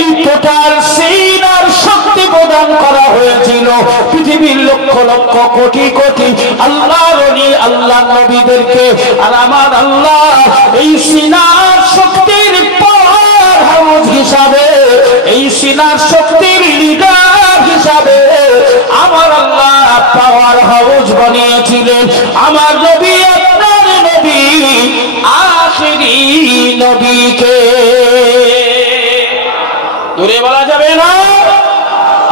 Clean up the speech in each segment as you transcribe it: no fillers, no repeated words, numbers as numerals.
এই টোটাল সিনার শক্তি প্রদান করা হয়েছিল পৃথিবীর লক্ষ লক্ষ কোটি কোটি আল্লাহর ওলি আল্লাহ নবীদেরকে। আর আমার আল্লাহ এই সিনার শক্তির পাওয়ার হাউস হিসাবে, এই সিনার শক্তির লিডার হিসাবে আমার আল্লাহ পাওয়ার হাউস বানিয়েছিলেন আমার নবী, আপনার নবী, আখিরি নবীকে। দূরে বলা যাবে না।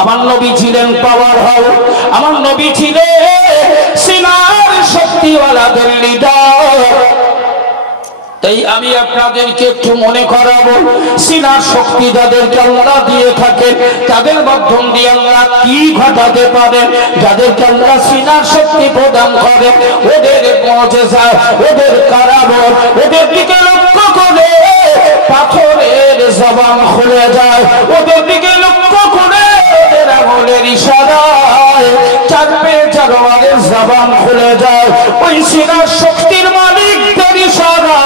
আমার নবী ছিলেন পাওয়ার হাউস, আমার নবী ছিলেন সিনার শক্তিওয়ালাদের লিডার। তাই আমি আপনাদেরকে একটু মনে করাবো, সিনার শক্তি যাদেরকে আল্লাহ দিয়ে থাকেন তাদের মাধ্যম দিয়ে আল্লাহ কি ঘটাতে পারেন। যাদেরকে আল্লাহ সিনার শক্তি প্রদান করে ওদের মুজিজা, ওদের কারামত, ওদের দিকে লক্ষ্য করে পাথরের জবান খুলে যায়, ওদের দিকে লক্ষ্য করে ওদের আমলের ইশারায় চারপে চারওয়ারের জবান খুলে যায়। ওই সিনার শক্তির মালিকদের ইশারায়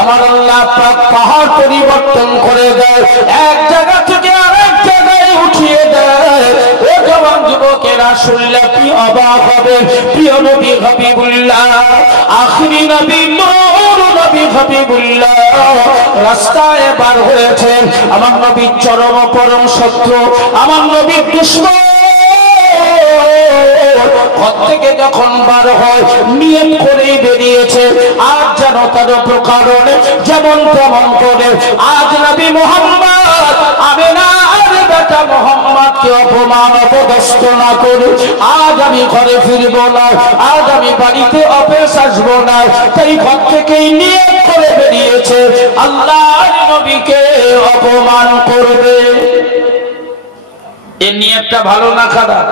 আমার আল্লাহ পাক পাহাড় পরিবর্তন করে দেয়, এক জায়গা থেকে আরেক জায়গায় উঠিয়ে দেয়। ও জওয়ান যুবকেরা শুনলে কি অবাক হবে। প্রিয় নবী হাবিবুল্লাহ, আখিরি নবী নূর নবী হাবিবুল্লাহ রাস্তায় বার হয়েছেন। আমার নবীর চরম পরম শত্রু, আমার নবীর দুশমন ঘর থেকে যখন বার হয় নিয়ত করেই বেরিয়েছে, আর যেন তার প্রকারণে যেমন তেমন করে আজ নবী মুহাম্মদ আমিনার বেটা মুহাম্মদকে অপমান অপদস্থ না করে আজ আমি ঘরে ফিরব না, আজ আমি বাড়িতে অফিস আসবো না। তাই ঘর থেকেই নিয়ত করে বেরিয়েছে আল্লাহর নবীকে অপমান করবে। এই নিয়তটা ভালো না খারাপ?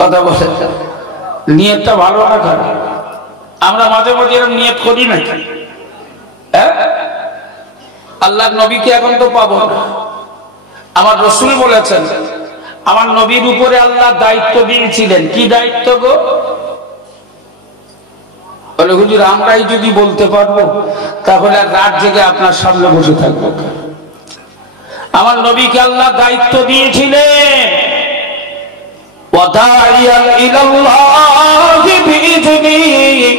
কথা বলে নিয়তটা ভালো না খারাপ? আমরা মাঝে মাঝে এরকম নিয়ত করি না। আল্লাহর নবীকে এখন তো পাবো না। আমার রাসূল বলেছেন আমার নবীর উপরে আল্লাহ দায়িত্ব দিয়েছিলেন। কি দায়িত্ব গো? বলে হুজুর আমরাই যদি বলতে পারবো তাহলে রাত জেগে আপনার সামনে বসে থাকবো। আমার নবীকে আল্লাহ দায়িত্ব দিয়েছিলেন ওয়াদাইয়ান ইলাল্লাহি বিইذনিহি।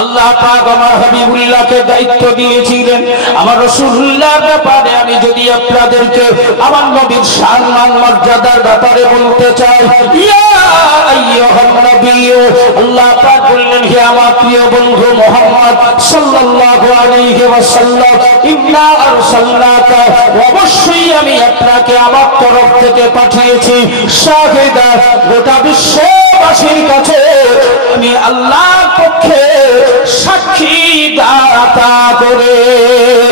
আল্লাহ পাক আমার হাবিবুল্লাহকে দায়িত্ব দিয়েছিলেন আমার রাসূলুল্লাহর ব্যাপারে। আমি যদি আপনাদেরকে আমার নবীর সম্মান মর্যাদার ব্যাপারে বলতে চাই, ইয়া আইয়ুহান নবী, আল্লাহ পাক বললেন হে আমার প্রিয় বন্ধু মুহাম্মদ সাল্লাল্লাহু আলাইহি ওয়াসাল্লাম, ইন্না আরসালনাকা, অবশ্যই আমি আপনাকে আমার তরফ থেকে পাঠিয়েছি শাহিদা, গোটা বিশ্ববাসীর কাছে আমি আল্লাহর পক্ষে সাক্ষী দাতা করে।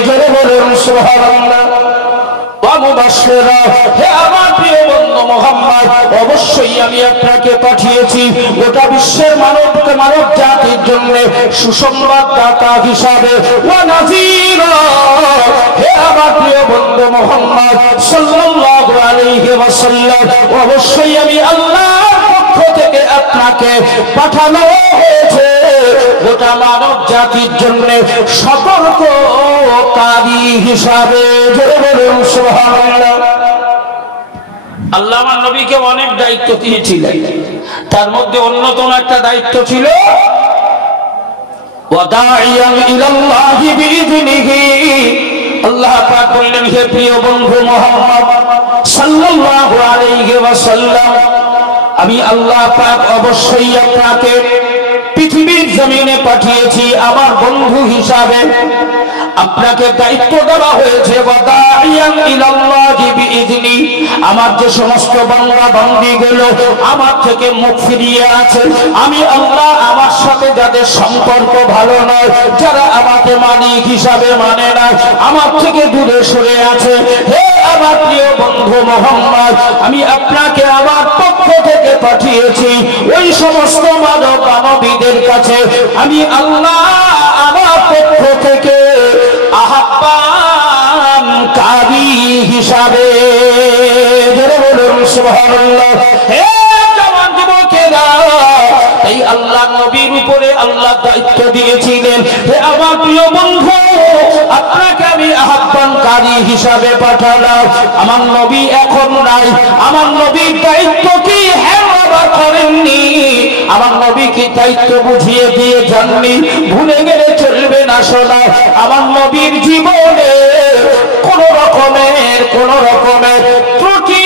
জোরে বলুন সুবহানাল্লাহ। ওয়া মুবাশশিরা, হে আমার প্রিয় বন্ধু মুহাম্মদ, অবশ্যই আমি আপনাকে পাঠিয়েছি গোটা বিশ্বের মানব জাতির জন্য সুসংবাদ দাতা হিসাবে। ওয়া নাযীরা, হে আমার প্রিয় বন্ধু মুহাম্মদ সাল্লাল্লাহু আলাইহি ওয়াসাল্লাম, অবশ্যই আমি আল্লাহর পক্ষ থেকে আপনাকে পাঠানো হয়েছে গোটা মানব জাতির জন্য সতর্ককারী হিসাবে। জোরে বলুন সুবহানাল্লাহ। আল্লাহ আমার নবীকে অনেক দায়িত্ব দিয়েছিলেন, তার মধ্যে অন্যতম একটা দায়িত্ব ছিল ওয়াদাইয়ান ইলাল্লাহি বিইذনিহি। আল্লাহ পাক বললেন হে প্রিয় বন্ধু মুহাম্মদ সাল্লাল্লাহু আলাইহি ওয়াসাল্লাম, আমি আল্লাহ পাক অবশ্যই আপনাকে পৃথিবীর জমিনে পাঠিয়েছি আমার বন্ধু হিসাবে। আপনাকে দায়িত্ব দেওয়া হয়েছে ওয়াদাইয়ান ইলাল্লাহি বিইذনি। আমার যে সমস্ত বান্দা বান্দি গেল আমার থেকে মুখ ফিরিয়ে আছে, আমি আল্লাহ আমার সাথে যাদের সম্পর্ক ভালো নয়, যারা আমাকে মালিক হিসাবে মানে না, আমার থেকে দূরে সরে আছে, হে আমার প্রিয় বন্ধু মুহাম্মদ, আমি আপনাকে আমার পক্ষ থেকে পাঠিয়েছি ওই সমস্ত মানব মানবীদের কাছে। আমি আল্লাহ আমার পক্ষ থেকে আহ্বানকারী হিসাবে। জোরে বলুন সুবহানাল্লাহ। হে জওয়ান যুবকেরা, এই আল্লাহ নবীর উপরে আল্লাহ দায়িত্ব দিয়েছিলেন হে আমার প্রিয় বন্ধু, আপনাকে আমি আহ্বান হিসাবে পাঠালাম। আমার নবী এখন নাই, আমার নবীর দায়িত্ব কি হ্যাঁ বাবা করেননি? আমার নবী কি দায়িত্ব বুঝিয়ে দিয়ে যাননি? ভুলে গেলে চলবে না শোনা, আমার নবীর জীবনে কোন রকমের ত্রুটি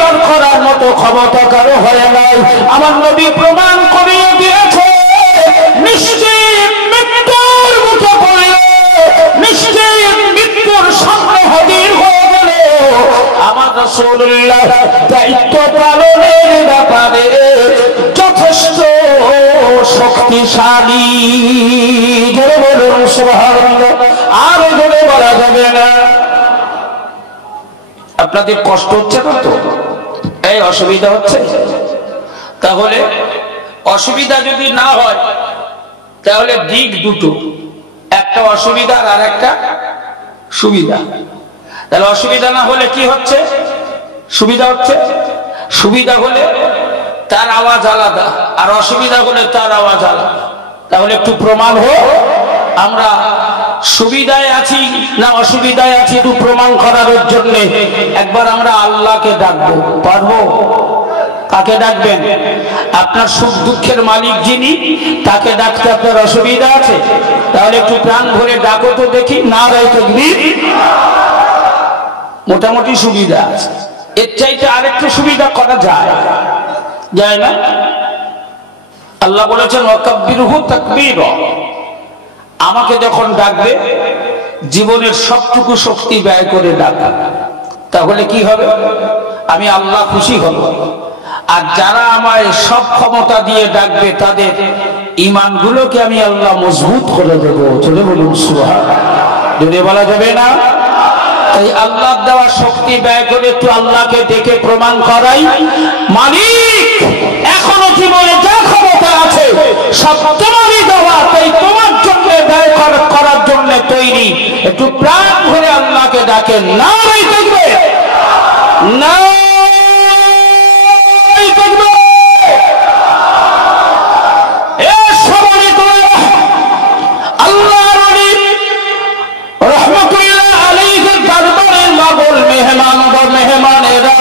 দর করার মতো ক্ষমতা কারো হয় নাই। আমার নবী প্রমাণ করিয়ে দিয়েছে নিশ্চিত মৃত্যুর মুখে পড়ে, নিশ্চিত মৃত্যুর সামনে হাজির হয়ে গেল আমার রাসূলুল্লাহ দায়িত্ব পালনের ব্যাপারে যথেষ্ট শক্তিশালী। জোরে বলুন সুবহানাল্লাহ। আর জোরে বলা যাবে না। আপনাদের কষ্ট হচ্ছে না তো? এই অসুবিধা হচ্ছে? তাহলে অসুবিধা যদি না হয় তাহলে দিক দুটো, একটা অসুবিধা আর একটা সুবিধা। তাহলে অসুবিধা না হলে কি হচ্ছে? সুবিধা হচ্ছে। সুবিধা হলে তার আওয়াজ আলাদা, আর অসুবিধা হলে তার আওয়াজ আলাদা। তাহলে একটু প্রমাণ হোক আমরা সুবিধায় আছি না অসুবিধায় আছি, একটু প্রমাণ করার জন্য একবার আমরা আল্লাহকে ডাকবো। পারবো? কাকে ডাকবেন? আপনার সুখ দুঃখের মালিক যিনি, তাকে ডাকতে আপনার অসুবিধা আছে? তাহলে একটু প্রাণ ভরে ডাকো তো দেখি। নারে তাকবীর। মোটামুটি সুবিধা আছে, এর চাইতে আরেকটু সুবিধা করা যায় না? আল্লাহ বলেছেন ওয়াকাব্বিরহু তাকবীরা। আমাকে যখন ডাকবে জীবনের সবটুকু শক্তি ব্যয় করে ডাকবে, তাহলে কি হবে? আমি আল্লাহ খুশি হব। আর যারা আমায় সব ক্ষমতা দিয়ে ডাকবে তাদের ঈমানগুলোকে আমি আল্লাহ মজবুত করে দেবো। চলে বলুন সুবহানাল্লাহ। যদি বলা যাবে না, তাই আল্লাহ দেওয়া শক্তি ব্যয় করে একটু আল্লাহকে ডেকে প্রমাণ করাই মালিক এখনো জীবনে যা ক্ষমতা আছে সব তোমারই দেওয়া, তাই তোমার জন্য ব্যয় করার জন্য তৈরি। একটু প্রাণ ভরে আল্লাহকে ডাকেন। নারে তাকবীর, নারে তাকবীর। এ সবাই করে আল্লাহর ওলি রহমাতুল্লাহ আলাইহির দরবারের মাবুল মেহমানেরা,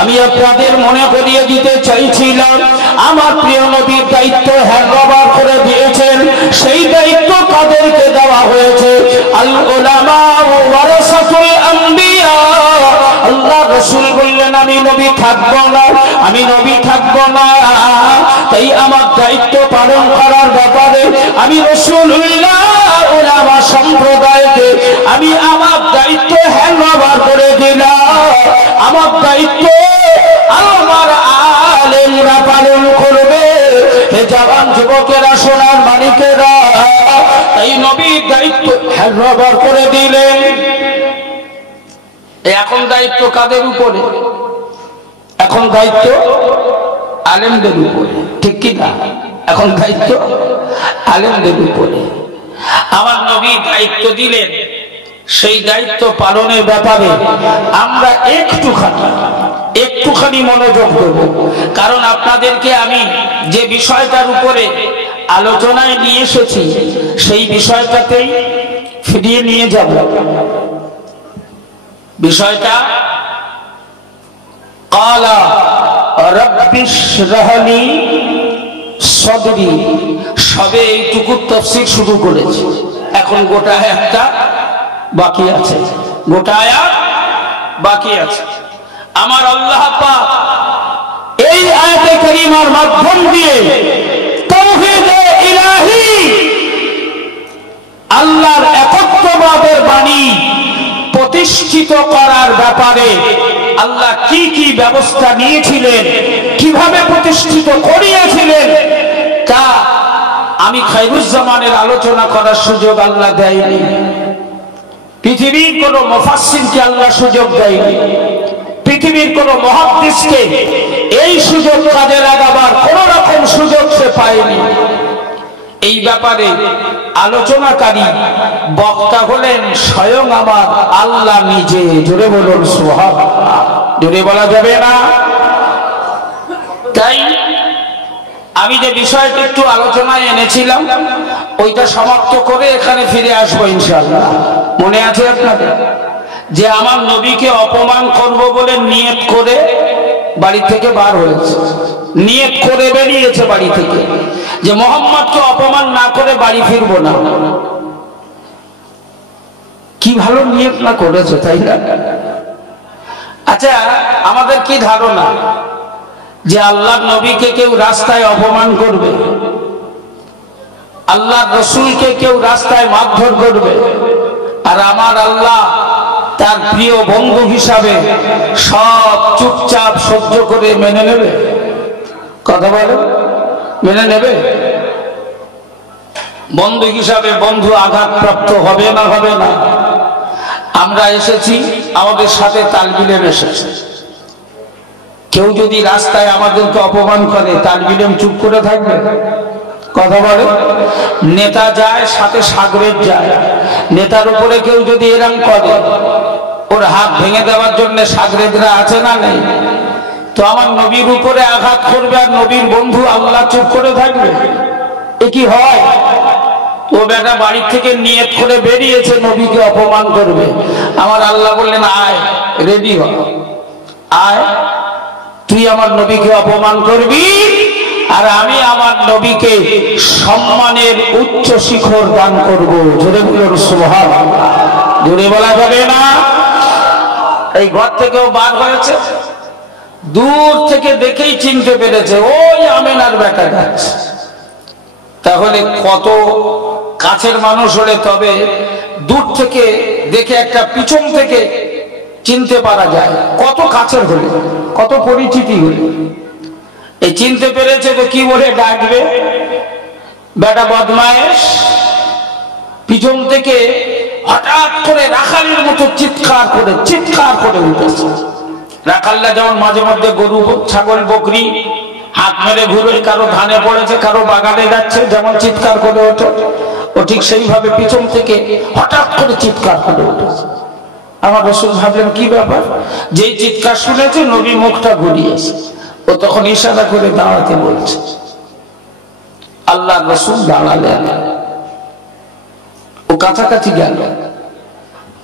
আমি আপনাদের মনে করিয়ে দিতে চাইছিলাম আমার প্রিয় নবীর দায়িত্ব হ্যান্ডওভার করে দিয়েছেন। সেই দায়িত্ব কাদেরকে দেওয়া হয়েছে? আল উলামা ওয়ারাসাতুল আম্বিয়া। আল্লাহ রাসূল বললেন আমি নবী থাকবো না, আমি নবী থাকবো না, তাই আমার দায়িত্ব পালন করার ব্যাপারে আমি রাসূলুল্লাহ উলামা সম্প্রদায়কে আমি আমার দায়িত্ব হ্যান্ডওভার করে দিলাম। আমার দায়িত্ব আমার আলেমরা পালন করবে। হে জওয়ান যুবকেরা, সোনার মানিকেরা, এই নবীর দায়িত্ব হ্যান্ডওভার করে দিলেন। এখন দায়িত্ব কাদের উপরে? এখন দায়িত্ব আলেমদের উপরে, ঠিক কি না? এখন দায়িত্ব আলেমদের উপরে। আমার নবী দায়িত্ব দিলেন, সেই দায়িত্ব পালনের ব্যাপারে আমরা একটুখানি মনোযোগ দেব। কারণ আপনাদেরকে আমি যে বিষয়টার উপরে আলোচনায় নিয়ে এসেছি সেই বিষয়টাতেই ফিরিয়ে নিয়ে যাব। বিষয়টা ক্বালা রাব্বিশরাহ লি সদরি। সবে এইটুকু তাফসীর শুরু করেছি, এখন গোটা একটা বাকি আছে, গোটা আয়াত বাকি আছে। আমার আল্লাহ পাক এই আয়াতে কারিমার মাধ্যম দিয়ে তাওহীদে ইলাহি, আল্লাহর একত্ববাদের বাণী প্রতিষ্ঠিত করার ব্যাপারে আল্লাহ কি কি ব্যবস্থা নিয়েছিলেন, কিভাবে প্রতিষ্ঠিত করিয়েছিলেন, তা আমি খায়রুজ্জামানের আলোচনা করার সুযোগ আল্লাহ দেয়নি। পৃথিবীর কোন মুফাসসিরকে আল্লাহ সুযোগ দেয়নি। পৃথিবীর কোন মুহাদ্দিসকে এই সুযোগ কাজে লাগাবার কোন রকম সুযোগ সে পায়নি। এই ব্যাপারে আলোচনাকারী বক্তা হলেন স্বয়ং আমার আল্লাহ নিজে। জোরে বলুন সুবহানাল্লাহ। জোরে বলা যাবে না? তাই আমি যে বিষয়টা একটু আলোচনায় এনেছিলাম ওইটা সমাপ্ত করে এখানে ফিরে আসবো ইনশাআল্লাহ। মনে আছে আপনাদের? যে আমার নবীকে অপমান করব বলে নিয়ত করে বাড়ি থেকে বার হয়েছে, নিয়ত করে বেরিয়েছে বাড়ি থেকে যে মোহাম্মদকে অপমান না করে বাড়ি ফিরবো না। কি ভালো নিয়ত না করেছে, তাই না? আচ্ছা, আমাদের কি ধারণা যে আল্লাহর নবীকে কেউ রাস্তায় অপমান করবে, আল্লাহর রসুলকে কেউ রাস্তায় মারধর করবে, আর আমার আল্লাহ তার প্রিয় বন্ধু হিসাবে সব চুপচাপ সহ্য করে মেনে নেবে? কথা বলে মেনে নেবে? বন্ধু হিসাবে বন্ধু আঘাতপ্রাপ্ত হবে না? হবে না? আমরা এসেছি, আমাদের সাথে তালবিলেম এসেছে। কেউ যদি রাস্তায় আমাদেরকে অপমান করে, তালবিলেম চুপ করে থাকবে? কথা বলে। নেতা যায়, সাথে সাগরেদ যায়, নেতার উপরে কেউ যদি এরম করে, ওর হাত ভেঙে দেওয়ার জন্য সাগরেদরা আছে না নেই? তো আমার নবীর উপরে আঘাত করবে আর নবীর বন্ধু আল্লাহ চুপ করে থাকবে? এ কি হয়? ও বেটা বাড়ি থেকে নিয়ত করে বেরিয়েছে নবীকে অপমান করবে। আমার আল্লাহ বললেন, আয়, রেডি হ, আয়, তুই আমার নবীকে অপমান করবি আর আমি আমার নবীকে সম্মানের উচ্চ শিখর দান করব। জোরে বলুন সুবহানাল্লাহ। জোরে বলা যাবে না? এই ঘর থেকেও বার হয়েছে, দূর থেকে দেখেই চিনতে পেরেছে ওই আমেনার বেটা যাচ্ছে। তাহলে কত কাছের মানুষ হলে তবে দূর থেকে দেখে একটা পিছন থেকে চিনতে পারা যায়? কত কাছের হলে, কত পরিচিতি হলে এই চিনতে পেরেছে তো কি বলে ডাকবে? বেটা বদমায়েশ। পিছন থেকে হঠাৎ করে রাখালের মতো চিৎকার করে উঠেছে। রাখালরা যেমন মাঝে মধ্যে গরু ছাগল বকরি হাত মেরে ঘুরে, কারো ধানে পড়েছে, কারো বাগানে যাচ্ছে, যেমন চিৎকার করে ওঠে, ও ঠিক সেইভাবে পিছন থেকে হঠাৎ করে চিৎকার করে উঠেছে। আমার রাসূল ভাবলেন কি ব্যাপার, যেই চিৎকার শুনেছে নবী মুখটা ঘুরিয়েছে। ও তখন ইশারা করে দাঁড়াতে বলছে। আল্লাহর রাসূল দাঁড়ালেন, ও কাছাকাছি গেল।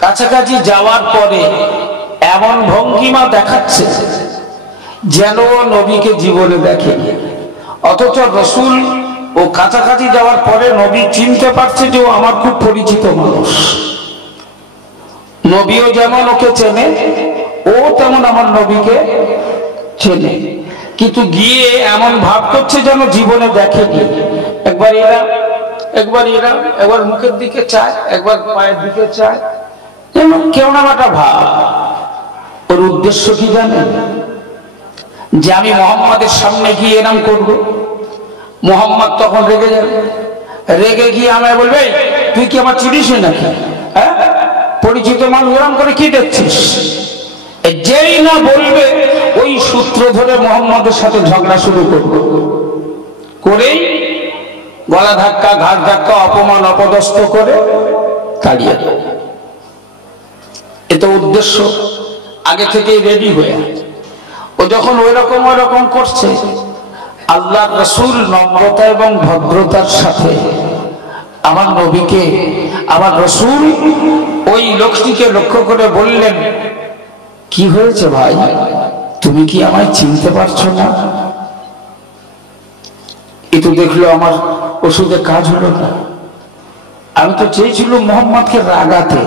কাছাকাছি যাওয়ার পরে এমন ভঙ্গিমা দেখাচ্ছে যেন নবীকে জীবনে দেখেনি, অথচ রাসূল ও কাছাকাছি যাওয়ার পরে নবী চিনতে পারছে যে ও আমার খুব পরিচিত মানুষ। নবীও যেমন ওকে চেনে, ও তেমন আমার নবীকে চেনে, কিন্তু গিয়ে এমন ভাব করছে যেন জীবনে দেখেনি। একবার এরা, একবার এরা, একবার মুখের দিকে চায়, একবার পায়ের দিকে চায়, যেন কেউ না একটা ভাব। ওর উদ্দেশ্য কি জানেন? যে আমি মুহাম্মাদের সামনে গিয়ে এরম করবো। মুহাম্মদ তখন রেগে যাবে, রেগে গিয়ে আমায় বলবে, তুই কি আমার চিনিস নাকি? হ্যাঁ, পরিচিত মানুষ এরম করে কি দেখছিস? যেই না বলবে ওই সূত্র ধরে মুহাম্মদের সাথে ঝগড়া শুরু করবে, করেই গলা ধাক্কা, ঘাট ধাক্কা, অপমান অপদস্থ করে তাড়িয়ে দেবে। এটা উদ্দেশ্য আগে থেকেই রেডি হয়ে আছে। ও যখন ওই রকম করছে, আল্লাহর রাসূল নম্রতা এবং ভদ্রতার সাথে আমার নবীকে, আমার রাসূল ওই লোকটিকে লক্ষ্য করে বললেন, কি হয়েছে ভাই, তুমি কি আমায় চিনতে পারছো না? এ তো দেখলো আমার ওষুধে কাজ হলো না। আমি তো চেয়েছিলাম মুহাম্মদকে রাগাতে,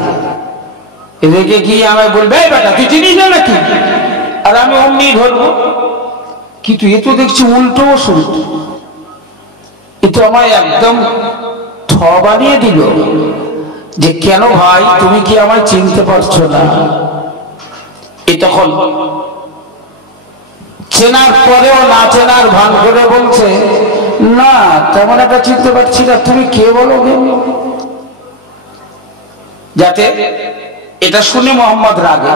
রেগে গিয়ে আমায় বলবে, এই বেটা তুই চিনিস না নাকি? আর আমি অমনি ধরবো। কিন্তু এ তো দেখছি উল্টো ওষুধ, এ তো আমায় একদম থ বানিয়ে দিল যে কেন ভাই তুমি কি আমায় চিনতে পারছো না? এ তখন চেনার পরেও না চেনার ভান করে বলছে, না তেমন একটা চিনতে পারছি না, তুমি কে বলো? যাতে এটা শুনে মুহাম্মদ রাগে।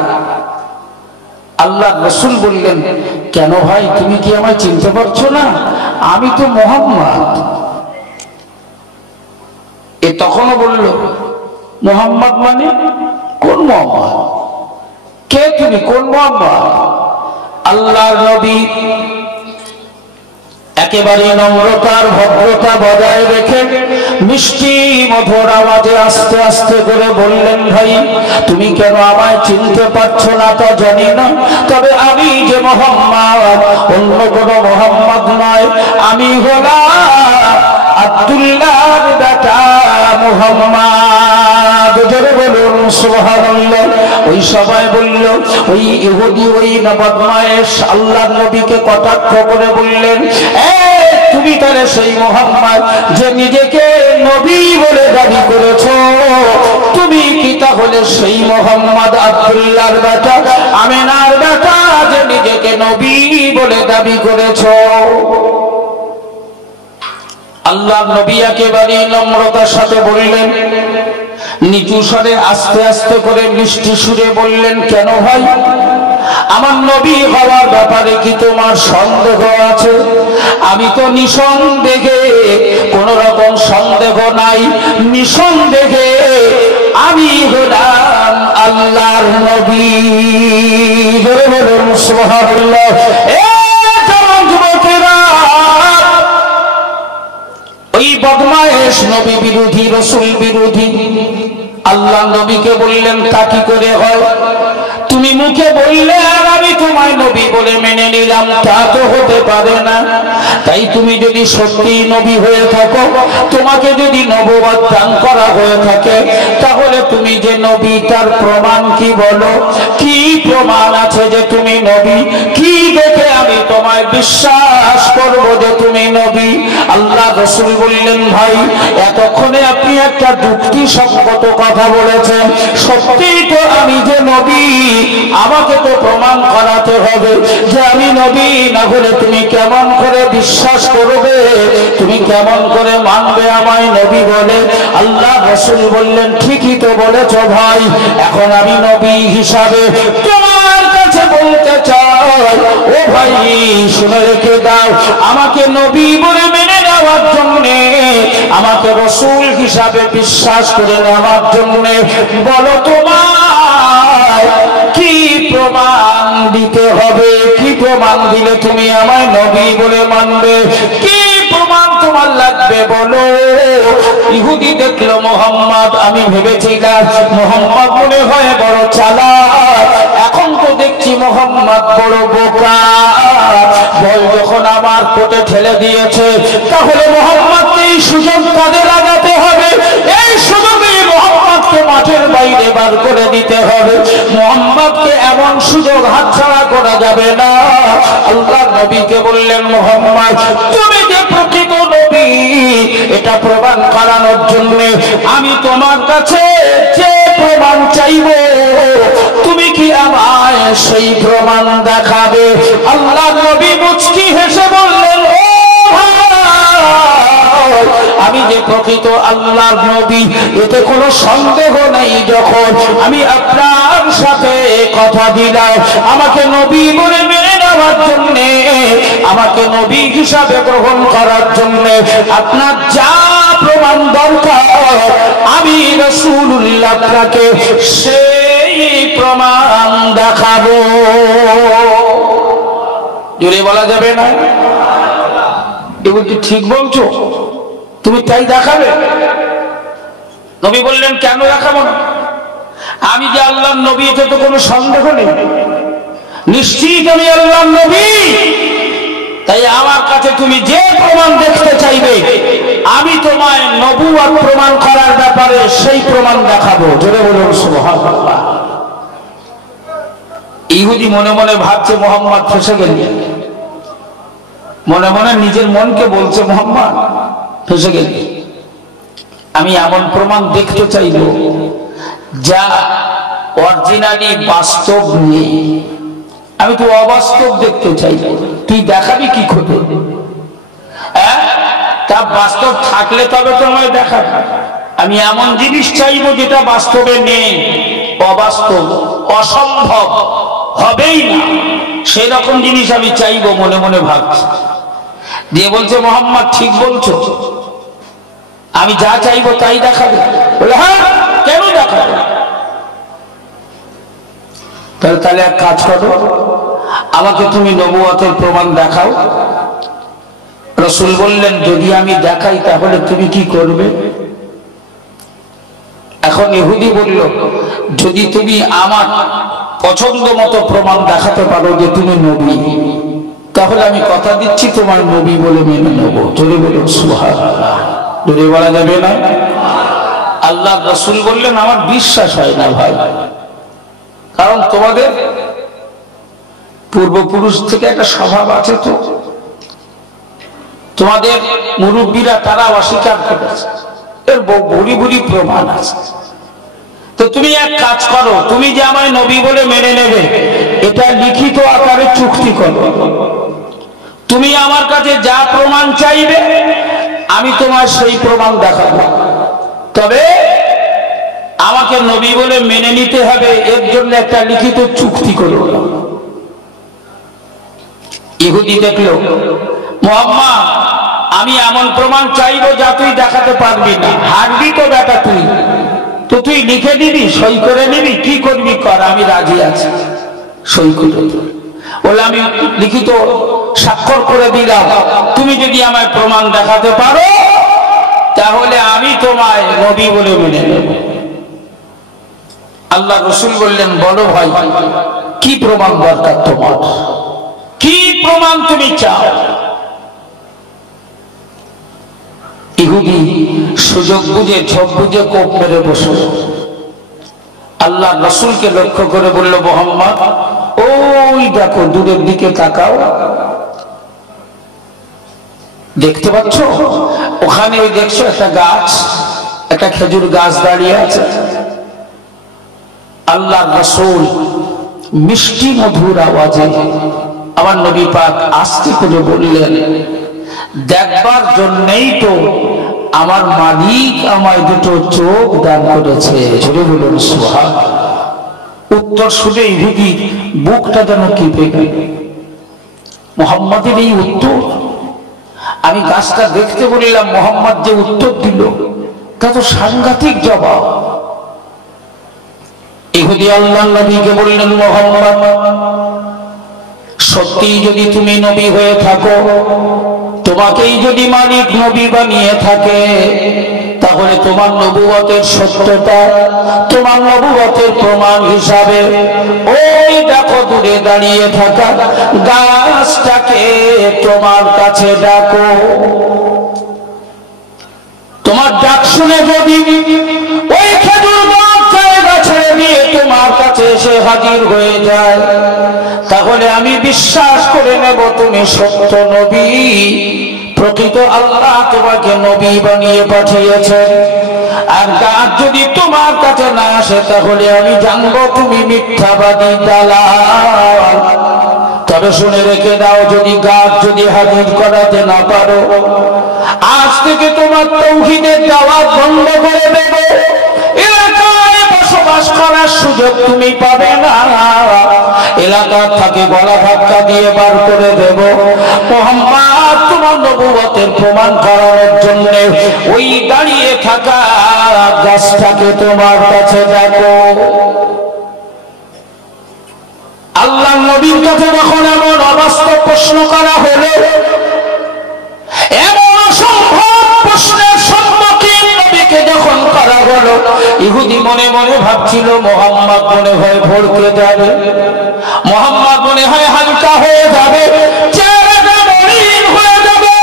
আল্লাহর রাসূল বললেন, কেন ভাই তুমি কি আমায় চিনতে পারছো না? আমি তো মুহাম্মদ। এ তখনও বলল, মুহাম্মদ মানে কোন মুহাম্মদ? কে তুমি? কোন মুহাম্মদ? আল্লাহর নবী একেবারে নম্রতার ভদ্রতা বজায় রেখে মিষ্টি মধুর আওয়াজে আস্তে আস্তে করে বললেন, ভাই তুমি কেন আমায় চিনতে পারছো না তা জানি না, তবে আমি যে মুহাম্মদ, অন্য কোনো মুহাম্মদ নয়, আমি হলাম আব্দুল্লাহর বেটা মুহাম্মদ। জোরে বলুন সুবহানাল্লাহ। ওই সবাই বলল, ওই ইহুদি ওই বদমায়েশ আল্লাহর নবীকে কটাক্ষ করে বললেন, তুমি তাহলে সেই মুহাম্মদ যে নিজেকে নবী বলে দাবি করেছো, তুমি কি তাহলে সেই মুহাম্মদ আব্দুল্লাহর বেটা আমিনার বেটা যে নিজেকে নবী বলে দাবি করেছো? আল্লাহ নবী একেবারে নম্রতার সাথে বললেন, নিচু স্বরে আস্তে আস্তে করে মিষ্টি সুরে বললেন, কেন ভাই, আমার নবী হওয়ার ব্যাপারে কি তোমার সন্দেহ আছে? আমি তো নিঃসন্দেহে, কোন রকম সন্দেহ নাই, নিঃসন্দেহে আমি হলাম আল্লাহর নবী। বলুন সুবহানাল্লাহ। ওই বদমায়েশ নবী বিরোধী, রসুল বিরোধী আল্লাহ নবীকে বললেন, তা কি করে হয়? তুমি মুখে বললে আর আমি তোমায় নবী বলে মেনে নিলাম, তা তো হতে পারে না। তাই তুমি যদি সত্যি নবী হয়ে থাকো, তোমাকে যদি নবুয়ত দান করা হয়ে থাকে, তাহলে তুমি যে নবী তার প্রমাণ কি বলো? কি প্রমাণ আছে যে তুমি নবী? কি দেখে আমি তোমায় বিশ্বাস করব যে তুমি নবী? আল্লাহ রাসূল বললেন, ভাই এতক্ষণে আপনি একটা যুক্তিসঙ্গত কথা বলেছেন, সত্যি তো আমি যে নবী, আমাকে তো প্রমাণ করাতে হবে যে আমি নবী, না হলে তুমি কেমন করে বিশ্বাস করবে, তুমি কেমন করে মানবে আমায় নবী বলে? আল্লাহ রাসূল বললেন, ঠিকই তো বলেছো ভাই, এখন আমি নবী হিসাবে তোমার কাছে বলতে চাই, ও ভাই শুনে রেখে দাও, আমাকে নবী বলে মেনে নেওয়ার জন্য, আমাকে রাসূল হিসাবে বিশ্বাস করে নেওয়ার জন্য বলো তোমার কি প্রমাণ দিতে হবে? কি প্রমাণ দিলে তুমি আমায় নবী বলে মানবে? কি প্রমাণ তোমার লাগবে বলো? ইহুদি দেখলো মুহাম্মদ, আমি ভেবেছিলাম মুহাম্মদ মনে হয় বড় চালাক, এখন তো দেখছি মুহাম্মদ বড় বোকা। বল যখন আমার কোটে ঠেলে দিয়েছে, তাহলে মুহাম্মদকে এই সুযোগ কাজে লাগাতে হবে, এই সুযোগে মুহাম্মদকে মাঠের বাইরে বার করে দিতে হবে, মুহাম্মদকে এমন সুযোগ হাতছাড়া করা যাবে না। আল্লাহ নবীকে বললেন, মুহাম্মদ তুমি যে প্রকৃত নবী, এটা প্রমাণ করানোর জন্য আমি তোমার কাছে যে প্রমাণ চাইব, তুমি কি আমায় সেই প্রমাণ দেখাবে? আল্লাহ নবী মুচকি হেসে বললেন, ও আমি যে প্রকৃত আল্লাহর নবী, এতে কোনো সন্দেহ নেই। যখন আমি আপনার সাথে কথা দিলাম আমাকে নবী বলে মেনে নেওয়ার জন্য, আমাকে নবী হিসাবে গ্রহণ করার জন্য, আপনার যা প্রমাণ দরকার আমি রাসূলুল্লাহ আপনাকে সেই প্রমাণ দেখাবো। জোরে বলা যাবে না? এগুলো কি ঠিক বলছো? তুমি তাই দেখাবে? নবী বললেন, কেন দেখাবো না? আমি যে আল্লাহর নবী, এতে তো কোনো সন্দেহ নেই, নিশ্চিত আমি আল্লাহর নবী। তাই আমার কাছে তুমি যে প্রমাণ দেখতে চাইবে, আমি তোমায় নবুয়ত প্রমাণ করার ব্যাপারে সেই প্রমাণ দেখাবো। জোরে বলুন সুবহানাল্লাহ। ইহুদি মনে মনে ভাবছে মুহাম্মদ ফেঁসে গেলেন, মনে মনে নিজের মনকে বলছে, মুহাম্মদ ফেঁসে গেলি, আমি এমন প্রমাণ দেখতে চাইব যা অরিজিনালি বাস্তব নেই, আমি তো অবাস্তব দেখতে চাই, তুই দেখাবি কি করে? তা বাস্তব থাকলে তবে তোমায় দেখাবি। আমি এমন জিনিস চাইবো যেটা বাস্তবে নেই, অবাস্তব, অসম্ভব, হবেই না, সেরকম জিনিস আমি চাইবো। মনে মনে ভাবছি, দিয়ে বলছে, মুহাম্মদ ঠিক বলছো, আমি যা চাইবো তাই দেখাবে? বলে, হ্যাঁ, কেন দেখাবে? তাহলে এক কাজ করো, আমাকে তুমি নবুয়তের প্রমাণ দেখাও। রাসূল বললেন, যদি আমি দেখাই তাহলে তুমি কি করবে? এখন ইহুদি বলল, যদি তুমি আমার পছন্দ মতো প্রমাণ দেখাতে পারো যে তুমি নবী, তাহলে আমি কথা দিচ্ছি তোমার নবী বলে মেনে নেব। জোরে বলুন সুবহানাল্লাহ। জোরে বলা যাবে না? আল্লাহ রাসূল বললেন, আমার বিশ্বাস হয় না ভাই, কারণ তোমাদের পূর্বপুরুষ থেকে একটা স্বভাব আছে, তো তোমাদের মুরব্বীরা তারা অস্বীকার করেছে, এর ভুরি ভুরি প্রমাণ আছে। তো তুমি এক কাজ করো, তুমি যে আমায় নবী বলে মেনে নেবে, এটা লিখিত আকারে চুক্তি করো। তুমি আমার কাছে যা প্রমাণ চাইবে আমি তোমার সেই প্রমাণ দেখাবো, তবে আমাকে নবী বলে মেনে নিতে হবে, এর জন্য একটা লিখিত চুক্তি করো। ইহুদি দেখলো, মুহাম্মদ আমি এমন প্রমাণ চাইবো যা তুই দেখাতে পারবি না, হারবি তো বেটা তুই, তো তুই লিখে দিবি, সই করে নিবি, কি করবি কর, আমি রাজি আছি, সই করে বলে আমি লিখিত স্বাক্ষর করে দিলাম, তুমি যদি আমায় প্রমাণ দেখাতে পারো তাহলে আমি তোমায় নবী বলে মেনে নেব। আল্লাহ রাসূল বললেন, বলো ভাই কি প্রমাণ দরকার তোমার, কি প্রমাণ তুমি চাও? ইহুদি সুযোগ বুঝে ঝোপ বুঝে কোপ মেরে বসল। আল্লাহ রাসূলকে লক্ষ্য করে বলল, মুহাম্মদ ওই দেখো, দূরের দিকে তাকাও, দেখতে পাচ্ছ ওখানে, ওই দেখছো একটা গাছ, একটা খেজুর গাছ দাঁড়িয়ে আছে। আল্লাহ রাসূল মিষ্টি মধুর আওয়াজে আমার নবী পাক আস্তে করে বললেন, দেখবার জন্যই তো আমার মালিক আমায় দুটো চোখ দান করেছে। জোরে বলুন সুবহানাল্লাহ। উত্তর শুনে ইহুদির বুকটা যেন কেঁপে গেল। মুহাম্মাদের এই উত্তর, আমি গাছটা দেখতে বললাম, মুহাম্মদ যে উত্তর দিল তা তো সাংঘাতিক জবাব। ইহুদি আল্লাহর নবীকে বললেন, মুহাম্মদ সত্যি যদি তুমি নবী হয়ে থাকো, তোমাকেই যদি মালিক নবী বানিয়ে থাকে, তাহলে তোমার নবুয়তের সত্যতা, তোমার নবুয়তের প্রমাণ হিসাবে ওই দেখো দূরে দাঁড়িয়ে থাকা গাছটাকে তোমার কাছে ডাকো। তোমার ডাক শুনে যদি ওই খেজুর গাছে নিয়ে তোমার কাছে এসে হাজির হয়ে যায়, তাহলে আমি বিশ্বাস করে নেব তুমি সত্য নবী, প্রকৃত আল্লাহ তোমাকে নবী বানিয়ে পাঠিয়েছেন। আর গাছ যদি তোমার কাছে না আসে, তাহলে আমি জানবো তুমি মিথ্যাবাদী দালাল। তবে শুনে রেখে দাও, যদি গাছ যদি হাজির করাতে না পারো, আজ থেকে তোমার তাওহীদের দাওয়াত বন্ধ করে দেব, এলাকায় বসবাস করার সুযোগ তুমি পাবে না, এলাকা থেকে গলা ধাক্কা দিয়ে বার করে দেব। মুহাম্মদ তোমার নবুয়তের প্রমাণ করানোর জন্য ওই দাঁড়িয়ে থাকা গাছটাকে তোমার কাছে ডাকো। আল্লাহ নবীর কাছে যখন এমন অবাস্তব প্রশ্ন করা হলো, এমন অসম্ভব প্রশ্নের সম্মুখীন নবীকে যখন করা হলো, ইহুদি মনে মনে ভাবছিল মুহাম্মদ মনে হয় ভড়কে যাবে, মুহাম্মদ মনে হয় হালকা হয়ে যাবে, চেহারাটা মলিন হয়ে যাবে,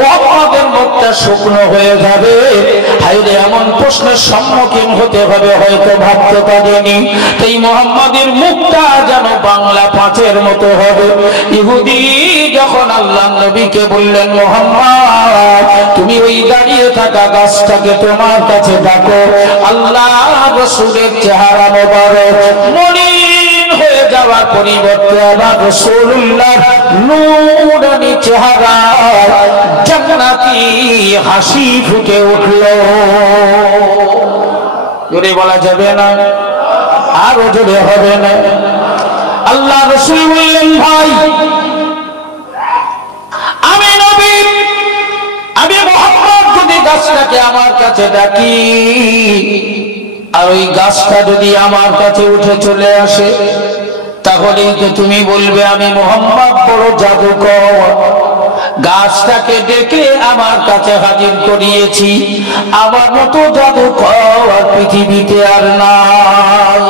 মুহাম্মদের মুখটা শুকনো হয়ে যাবে। হায়রে এমন প্রশ্নের সম্মুখীন হতে হবে হয়তো ভাবতে পারেনি, তাই মুহাম্মদের মুখটা যেন বাংলা পাঁচের মতো হবে। ইহুদি যখন আল্লাহ নবীকে বললেন, মুহাম্মদ তুমি ওই দাঁড়িয়ে থাকা গাছটাকে তোমার কাছে ডাকো, আল্লাহ রাসূলের চেহারা মোবারক মলিন হয়ে যাওয়ার পরিবর্তে আবার রাসূলুল্লাহ নূরানী চেহারা জান্নাতি হাসি ফুটে উঠল। জোরে বলা যাবে না, আরো জোরে হবে না। আল্লাহ রাসূল বললেন, ভাই আমি নবী, আমি মুহাম্মদ যদি গাছটাকে আমার কাছে ডাকি আর ওই গাছটা যদি আমার কাছে উঠে চলে আসে, তাহলেই তো তুমি বলবে আমি মুহাম্মদ বড় জাদুকর, গাছটাকে ডেকে আমার কাছে হাজির করিয়েছি। আমার মতো জাদুকর পৃথিবীতে আর নাই।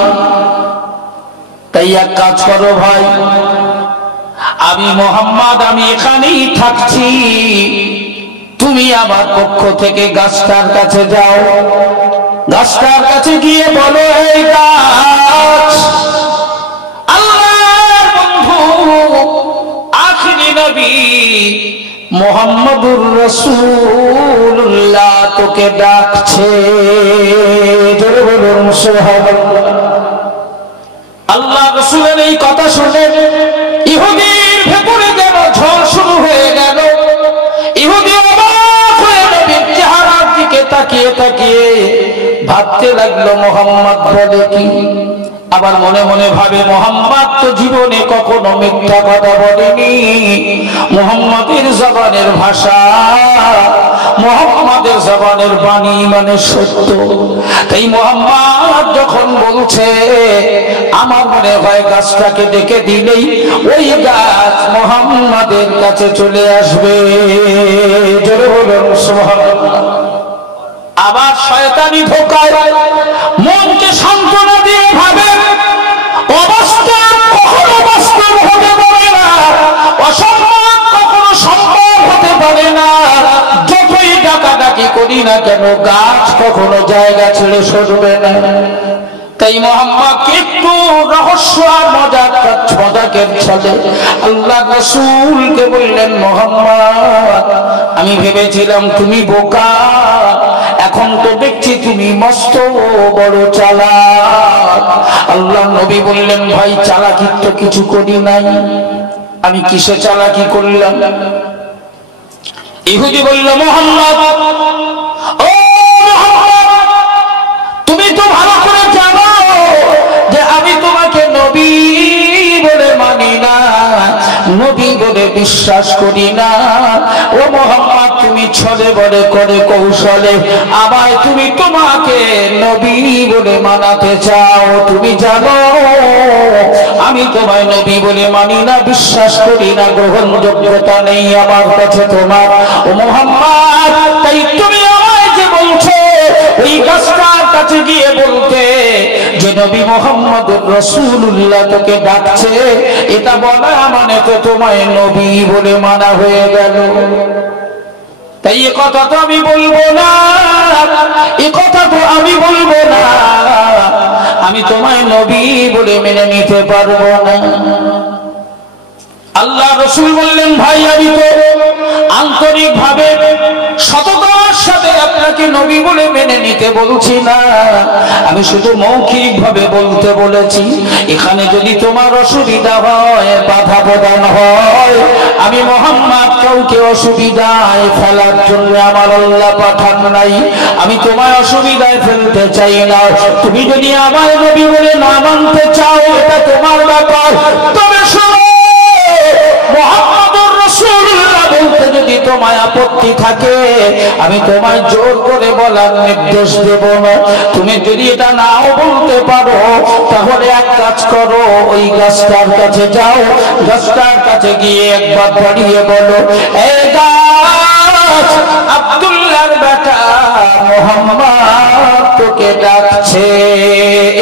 তাই এক কাজ করো ভাই, আমি মোহাম্মদ, আমি এখানেই থাকছি, তুমি আমার পক্ষ থেকে গাছটার কাছে যাও। গাছটার কাছে গিয়ে বলো, এই গাছ, আল্লাহর বন্ধু আখিরি নবী মুহাম্মদুর রাসূলুল্লাহ তোকে ডাকছে। জোরে বলুন সুবহানাল্লাহ। আল্লাহ রাসূলের এই কথা শুনে ইহুদির ভেতরে যেন ঝড় শুরু হয়ে গেল। ইহুদি অবাক হয়ে নবীর চেহারার দিকে তাকিয়ে তাকিয়ে ভাবতে লাগলো, মুহাম্মদ বলে কি? আবার মনে মনে ভাবে, মুহাম্মদ তো জীবনে কখনো মিথ্যা কথা বলেনি। মুহাম্মাদের জবানের ভাষা, মুহাম্মাদের জবানের বাণী মানে সত্য। তাই মুহাম্মদ যখন বলছে, আমার মনে হয় গাছটাকে ডেকে দিলেই ওই গাছ মুহাম্মাদের কাছে চলে আসবে। জোরে বলুন সুবহানাল্লাহ। আবার শয়তানি ধোঁকায় মনকে সান্ত্বনা দিয়ে ভাবে, অবাস্তব কখনো বাস্তব হতে পারে না, অসম্ভব কখনো সম্ভব হতে পারে না। যতই ডাকাডাকি করি না কেন, গাছ কখনো জায়গা ছেড়ে সরবে না। তাই মুহাম্মদকে একটু রহস্য আর মজাকের ছলে আল্লাহ রাসূলকে বললেন, মুহাম্মদ, আমি ভেবেছিলাম তুমি বোকা, এখন তো দেখছি তুমি মস্ত বড় চালাক। আল্লাহ নবী বললেন, ভাই চালাকি তো কিছু করি নাই। আমি কিসে চালাকি করলাম? ইহুদি বলল, মুহাম্মদ, ও মুহাম্মদ, তুমি তো ভালো করে জানো যে আমি তোমাকে নবী বলে মানি না, নবী বলে বিশ্বাস করি না। ও মুহাম্মদ, তুমি ছলে বলে করে কৌশলে আমায় তুমি তোমাকে নবী বলে মানাতে চাও। তুমি জানো আমি তোমায় নবী বলে মানি না, বিশ্বাস করি না, গ্রহণযোগ্যতা নেই আমার কাছে তোমার। ও মুহাম্মদ, তাই তুমি আমায় যে বলছো ওই গাছটার কাছে গিয়ে বলতে যে নবী মুহাম্মদুর রাসূলুল্লাহ তোকে ডাকছে, এটা বলা মানে তো তোমায় নবী বলে মানা হয়ে গেল। তাই এ কথা তো আমি বলবো না, এ কথা তো আমি বলবো না, আমি তোমায় নবী বলে মেনে নিতে পারবো না। আল্লাহ রাসূল বললেন, ভাই আমি তো আন্তরিক ভাবে সততার সাথে আপনাকে নবী বলে মেনে নিতে বলছি না, আমি শুধু মৌখিক ভাবে বলতে বলেছি। এখানে যদি তোমার অসুবিধা হয়, বাধা প্রদান হয়, আমি মুহাম্মদ কাউকে অসুবিধায় ফেলার জন্য আমার আল্লাহ পাঠান নাই। আমি তোমায় অসুবিধায় ফেলতে চাই না। তুমি যদি আমায় নবী বলে না মানতে চাও, এটা তোমার ব্যাপার। তবে শোনো, মুহাম্মদুর রাসূলুল্লাহ বলতে যদি তোমায় আপত্তি থাকে, আমি তোমায় জোর করে বলার নির্দেশ দেব না। তুমি যদি এটা নাও বলতে পারো, তাহলে এক কাজ করো, ওই গাছটার কাছে যাও। গাছটার কাছে গিয়ে একবার দাঁড়িয়ে বলো, এই গাছ, আব্দুল্লাহর বেটা মুহাম্মদ তোকে ডাকছে।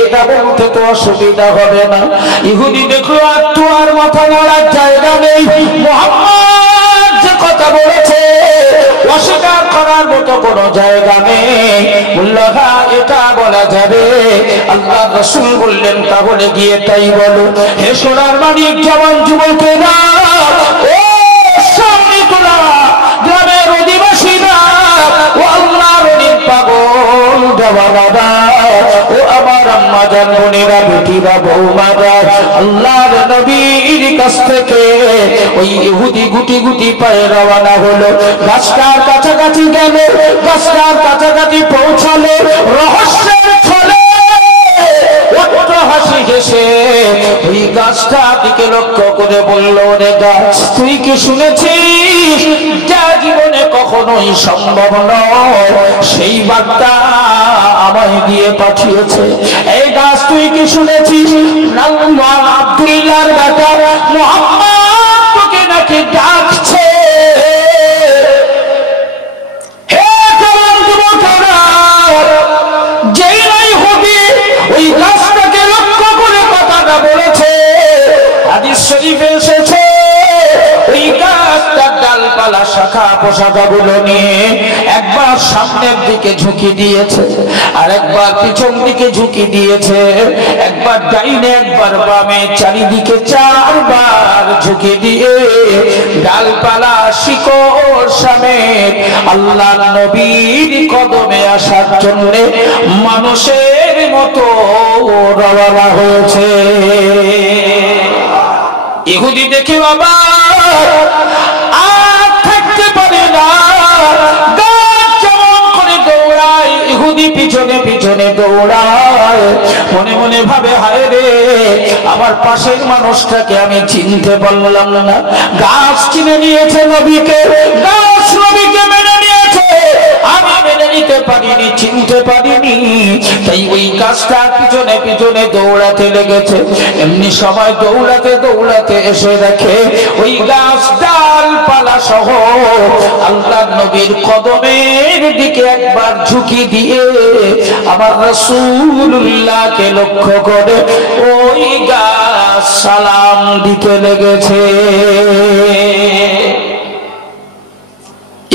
এটা বলতে তো অসুবিধা হবে না। ইহুদি দেখলো একটু আর মাথা নাড়ার জায়গা নেই। মুহাম্মদ যে কথা বলেছে অস্বীকার করার মতো কোনো জায়গা নেই। বললাম, এটা বলা যাবে। আল্লাহ রাসূল বললেন, তাহলে গিয়ে তাই বলো। হে সোনার মানিক জওয়ান যুবকেরা, ও শ্রমিকরা, গ্রামের অধিবাসীরা, ও আল্লাহর পাগল দেওয়ানা, ও আমার আম্মা জান বোনেরা, বেটিরা, বৌমারা, আল্লাহর নবীর কাছ থেকে ওই ইহুদি গুটি গুটি পায়ে রওনা হলো। গাছটার কাছাকাছি গেল, গাছটার কাছাকাছি পৌঁছালো। রহস্যের ছলে হাসি হেসে ওই গাছটার দিকে লক্ষ্য করে বলল, রে গাছ, তুই কি শুনেছিস যা জীবনে কখনোই সম্ভব নয়, সেই বার্তা আমায় দিয়ে পাঠিয়েছে। এই গাছ, তুই কি শুনেছিস আব্দুল্লাহর বেটা মুহাম্মদ তোকে নাকি ডাকছে? পোশাকগুলো নিয়ে একবার সামনের দিকে ঝুঁকি দিয়েছে, আর একবার পিছন দিকে ঝুঁকি দিয়েছে, একবার ডাইনে একবার বামে, চারিদিকে 4 বার ঝুঁকি দিয়ে ডালপালা শিকড় সমেত আল্লাহর নবীর কদমে আসার জন্য মানুষের মতো রওনা হয়েছে। ইহুদি দেখে বাবা আর থাকতে পারে না, গাছ যেমন করে দৌড়ায় ইহুদি পিছনে পিছনে দৌড়ায়, মনে মনে ভাবে হায় রে আমার পাশের মানুষটাকে আমি চিনতে পারলাম না। গাছ চিনে নিয়েছে নবীকে, গাছ নবীকে মেনে নিয়েছে, আমি মেনে নিতে পারিনি, চিনতে পারিনি, তাই ওই গাছটা পিছনে পিছনে দৌড়াতে লেগেছে। এমনি সময় দৌড়াতে দৌড়াতে এসে দেখে ওই গাছ ডালপালা সহ আল্লাহর নবীর কদমের দিকে একবার ঝুঁকি দিয়ে আমার রাসূলুল্লাহকে লক্ষ্য করে ওই গাছ সালাম দিতে লেগেছে।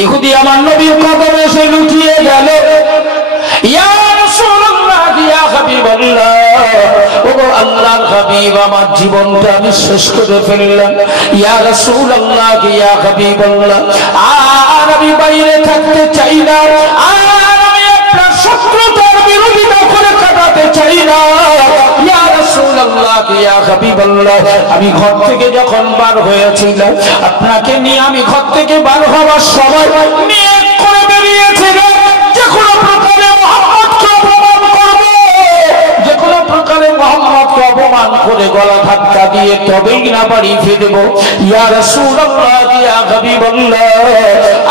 ইহুদি আমার নবীর কদমে এসে লুটিয়ে গেল, ইয়া রাসূলুল্লাহ, ইয়া হাবিবাল্লাহ, ওগো আল্লাহর হাবিব, আমার জীবনটা আমি শেষ করে ফেললাম। ইয়া রাসূলুল্লাহ, ইয়া হাবিবাল্লাহ, আর আমি বাইরে থাকতে চাই না, আর আমি আপনার শত্রুতার বিরোধিতা করে কাটাতে চাই না। ইয়া রাসূলুল্লাহ, ইয়া হাবিবাল্লাহ, আমি ঘর থেকে যখন বার হয়েছিলাম আপনাকে নিয়ে, আমি ঘর থেকে বার হওয়ার সময় নিয়ত করে বেরিয়েছিলাম যে কোনো প্রকারে মুহাম্মদকে অপমান করব, যে কোনো প্রকারে মুহাম্মদকে অপমান করে গলা ধাক্কা দিয়ে তবেই না বাড়ি ফিরব। ইয়া রাসূলুল্লাহ, ইয়া হাবিবাল্লাহ,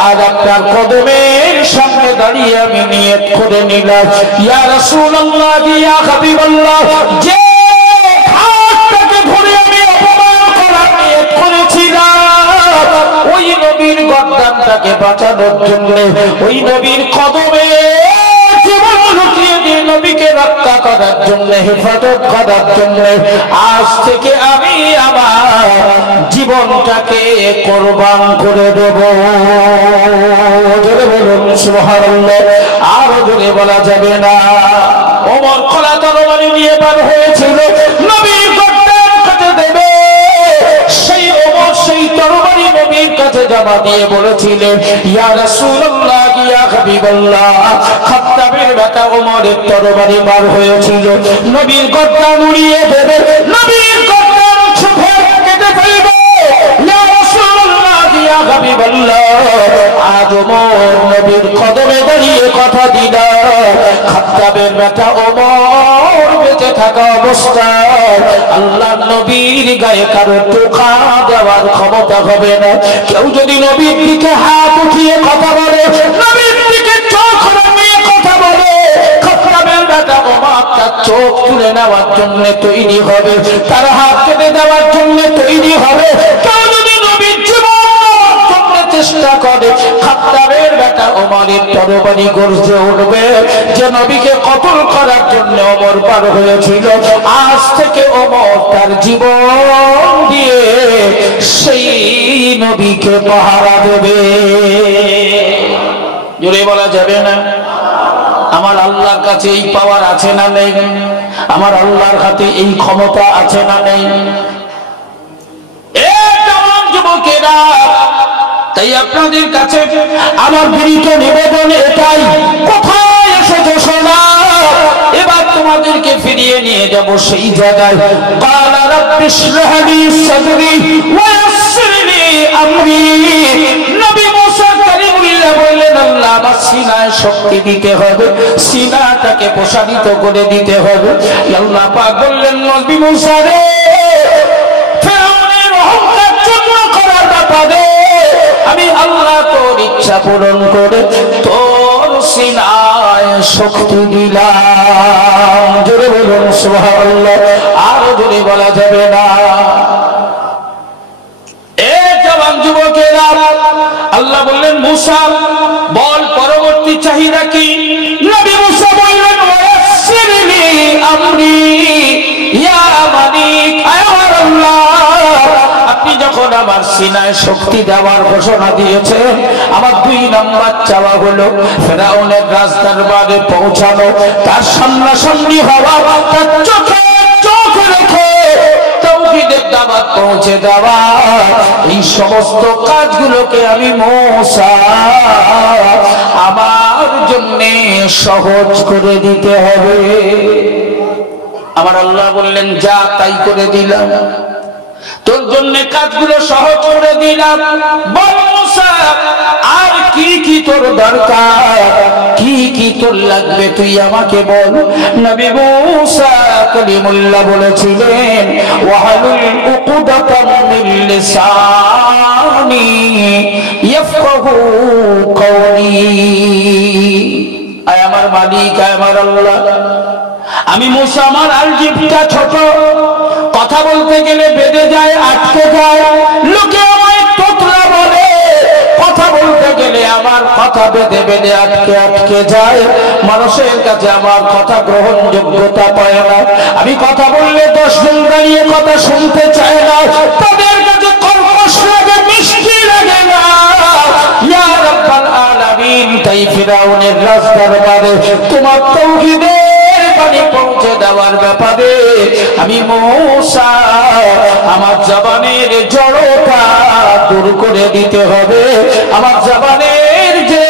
আজ আপনার কদমের সামনে দাঁড়িয়ে আমি নিয়ত করে নিলাম, ইয়া রাসূলুল্লাহ, ইয়া হাবিবাল্লাহ, যে ঘাটটাকে ধরে আমি অপমান করার নিয়ত করেছিলাম, ওই নবীর গর্দানটাকে বাঁচানোর জন্য, ওই নবীর কদমে জীবন লুটিয়ে দিয়ে নবীকে রক্ষা করার জন্য, হেফাজত করার জন্য আজ থেকে আমি আমার জীবনটাকে কোরবান করে দেব। জোরে বলুন সুবহানাল্লাহ, আরো জোরে বলা যাবে না। ওমর খোলা তরবারি নিয়ে বার হয়েছিল, নবীর গর্দান কেটে দেবে, সেই ওমর সেই তরবারি নবীর কাছে জমা দিয়ে বলেছিলেন, ইয়া রাসূলুল্লাহ, ইয়া হাবিবাল্লাহ, খাত্তাবের বেটা ওমরের তরবারি বার হয়েছিল, নবীর গর্দান উড়িয়ে দেবে, নবীর গর্দান ছুঁড়ে কেটে ফেলবে। ইয়া রাসূলুল্লাহ, ইয়া হাবিবাল্লাহ, আজ ওমর নবীর কদমে দাঁড়িয়ে কথা দিলা, খাত্তাবের বেটা ওমর বেঁচে থাকা অবস্থায় আল্লাহর নবীর গায়ে কারো টোকা দেওয়ার ক্ষমতা হবে না। কেউ যদি নবীর দিকে হাত উঠিয়ে কথা বলে, নবীর দিকে চোখ নামিয়ে কথা বলে, খাত্তাবের বেটা ওমর তার চোখ তুলে নেওয়ার জন্য তৈরি হবে, তার হাত কেটে দেওয়ার জন্য তৈরি হবে। কেউ যদি নবীর জীবন চেষ্টা করে, খাত্তাবের বেটা ওমরের তরবারি গর্জে উঠবে, যে নবীকে কতল করার জন্য ওমর পার হয়েছিল, আজ থেকে ওমর তার জীবন দিয়ে সেই নবীকে পাহারা দেবে। জোরে বলা যাবে না? আমার আল্লাহর কাছে এই পাওয়ার আছে না নেই? আমার আল্লাহর হাতে এই ক্ষমতা আছে না নেই? যুবকেরা, তাই আপনাদের কাছে আমার বিনীত নিবেদন এটাই, কোথায় এসেছো সোনা, এবার তোমাদেরকে ফিরিয়ে নিয়ে যাব সেই জায়গায়। ক্বালা রাব্বি ইশরাহ লি সাদরি ওয়া ইয়াসসির লি আমরি। নবী মুসা কালিমুল্লাহ বললেন, আল্লাহ আমার সিনায় শক্তি দিতে হবে, সিনাটাকে প্রসারিত করে দিতে হবে। আল্লাহ পাক বললেন, নবী মুসা রে, ফেরাউনের অহংকার চূর্ণ করার ব্যাপারে আমি আল্লাহ তোর ইচ্ছা পূরণ করে তোর সিনায় শক্তি দিলাম। জোরে বলুন সুবহানাল্লাহ, আরো জোরে বলা যাবে না। এ জওয়ান যুবকেরা, আল্লাহ বললেন মুসা বল পরবর্তী চাহিদা কি? নবী মুসা বললেন, ওয়াসসির লি আমরি ইয়া মালিক, আল্লাহ আপনি যখন যখন আমার সিনায় শক্তি দেওয়ার ঘোষণা দিয়েছে, আমার 2 নম্বর চাওয়া হলো ফেরাউনের রাজদরবারে পৌঁছানো, তার সামনাসামনি হওয়া, তার চোখে চোখ রেখে তাওহীদের দাওয়াত পৌঁছে দেওয়া। এই সমস্ত কাজগুলোকে আমি মূসা আমার জন্য সহজ করে দিতে হবে। আমার আল্লাহ বললেন, যা তাই করে দিলাম, তোর জন্য কাজগুলো সহজ করে দিলাম। বল মূসা, আর কি কি তোর দরকার, কি কি তোর লাগবে তুই আমাকে বল। নবী মূসা কালিমুল্লাহ বলেছিলেন, ওয়াহলুল উকদাতাম মিন লিসানি ইয়াফকাহু কওলি। আয় আমার মালিক, আয় আমার আল্লাহ, আমি মূসা, আমার আলজিবটা ছোট, কথা বলতে গেলে বেঁধে যায়, আটকে যায়, লোকে আমায় তোতলা বলে, কথা বলতে গেলে আমার কথা বেঁধে বেঁধে আটকে আটকে যায়, মানুষের কাছে আমার কথা গ্রহণযোগ্যতা পায় না। আমি কথা বললে 10 জন দাঁড়িয়ে কথা শুনতে চায় না, তাদের কাছে কর্কশ লাগে, মিষ্টি লাগে না। ইয়া রাব্বাল আলামিন, তাই ফিরাউনের রাজদরবারে তোমার তাওহীদের বাণী পৌঁছে দেওয়ার ব্যাপারে আমি মূসা আমার জবানের জড়তা দূর করে দিতে হবে। আমার জবানের যে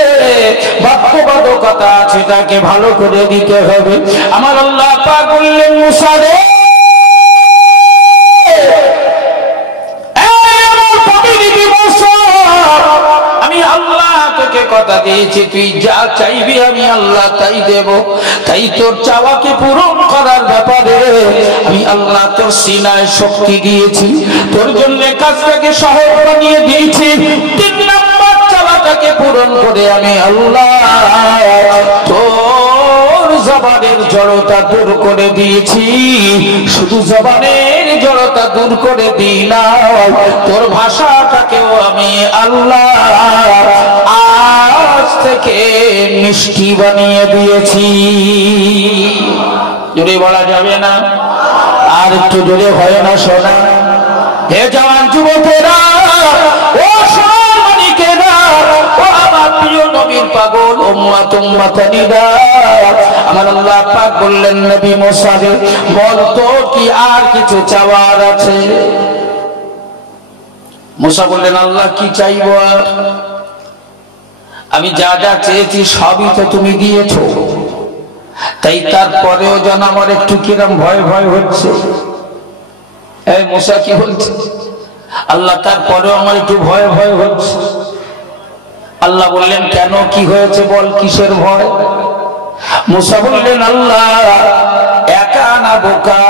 বাক্যবাদকতা আছে তাকে ভালো করে দিতে হবে। আমার আল্লাহ পাক বললেন, মূসা রে, কথা দিয়েছি, তুই যা চাইবি আমি আল্লাহ তাই দেব। তাই তোর চাওয়াকে পূরণ করার ব্যাপারে আমি আল্লাহ তোর সিনায় শক্তি দিয়েছি, তোর জন্য কাজটাকে সহজ বানিয়ে দিয়েছি। 3 নম্বর চাওয়াটাকে পূরণ করে আমি আল্লাহ তোর জবানের জড়তা দূর করে দিয়েছি। শুধু জবানের জড়তা দূর করে দিই না, তোর ভাষাটাকেও আমি আল্লাহ আজ থেকে মিষ্টি বানিয়ে দিয়েছি। জোরে বলা যাবে না? আর একটু জোরে হয় না শোনা? হে জওয়ান যুবকেরা, ও সোনামানিকেরা, ও আমার প্রিয় নবীর পাগল উম্মাতুম্মাতানিরা, আমার আল্লাহ পাক বললেন, নবী মূসা রে, বল তোর কি আর কিছু চাওয়ার আছে? মূসা বললেন, আল্লাহ কি চাইবো আর? আমি যা যা চেয়েছি সবই তো তুমি দিয়েছো, তাই তারপরেও যেন আমার একটু কিরম ভয় ভয় হচ্ছে। এই মূসা কি বলছে? আল্লাহ, তারপরেও আমার একটু ভয় ভয় হচ্ছে। আল্লাহ বললেন, কেন, কি হয়েছে বল, কিসের ভয়? মূসা বললেন, আল্লাহ একা না বোকা,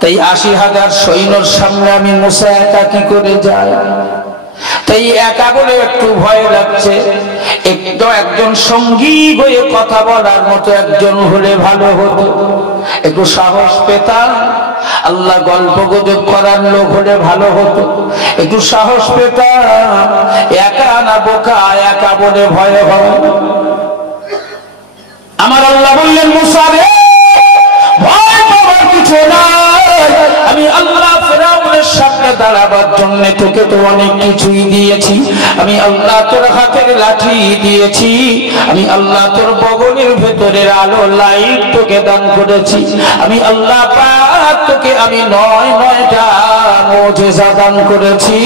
তাই 80,000 সৈন্যর সামনে আমি মূসা একা কি করে যাই, তাই একা বলে একটু ভয় লাগছে। একটু একজন সঙ্গী হয়ে কথা বলার মতো একজন হলে ভালো হতো, একটু সাহস পেতাম। আল্লাহ গল্প গুজব করার লোক হলে ভালো হতো, একটু সাহস পেতাম। একা না বোকা, একা বলে ভয় হয়। আমার আল্লাহ বললেন, মূসা রে, ভয় পাওয়ার কিছু নাই। আমি আল্লাহ ফেরাউনের সামনে দাঁড়াবার জন্য তোকে তো অনেক কিছুই দিয়েছি। আমি আল্লাহ তোর হাতের লাঠি দিয়েছি, আমি আল্লাহ তোর বগলের ভেতরের আলো লাইট তোকে দান করেছি। আমি আল্লাহ পাক তোকে আমি 9টা মুজিজা দান করেছি।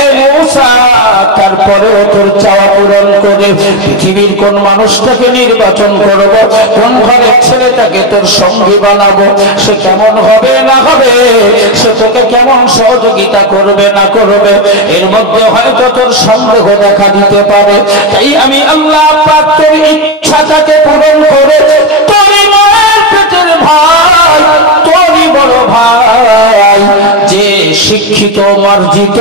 এ মূসা, তারপরেও তোর চাওয়া পূরণ করে পৃথিবীর কোন মানুষটাকে নির্বাচন করব, কোন ঘরের ছেলেটাকে তোর সঙ্গী বানাবো, সে কেমন হবে না হবে, সে তোকে কেমন সহযোগিতা করবে না করবে, এর মধ্যে হয়তো তোর সন্দেহ দেখা দিতে পারে। তাই আমি আল্লাহ পাক তোর ইচ্ছাটাকে পূরণ করে তোরই মায়ের পেটের ভাই, তোরই বড় ভাই, যে শিক্ষিত মার্জিত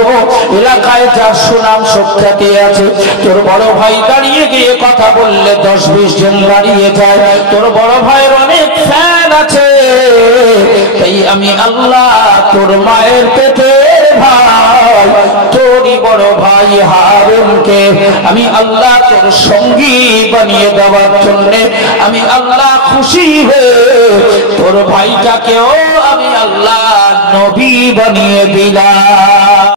এলাকায় যার সুনাম সুখ্যাতি আছে, তোর বড় ভাই দাঁড়িয়ে গিয়ে কথা বললে 10-20 জন দাঁড়িয়ে যায়। তোর বড় ভাইয়ের অনেক ফ্যান আছে। তাই আমি আল্লাহ তোর মায়ের পেটের ভাই, তোরই বড় ভাই হারুনকে আমি আল্লাহ তোর সঙ্গী বানিয়ে দেওয়ার জন্য আমি আল্লাহ খুশি হয়ে তোর ভাইটাকেও আমি আল্লাহ নবী বানিয়ে দিলাম।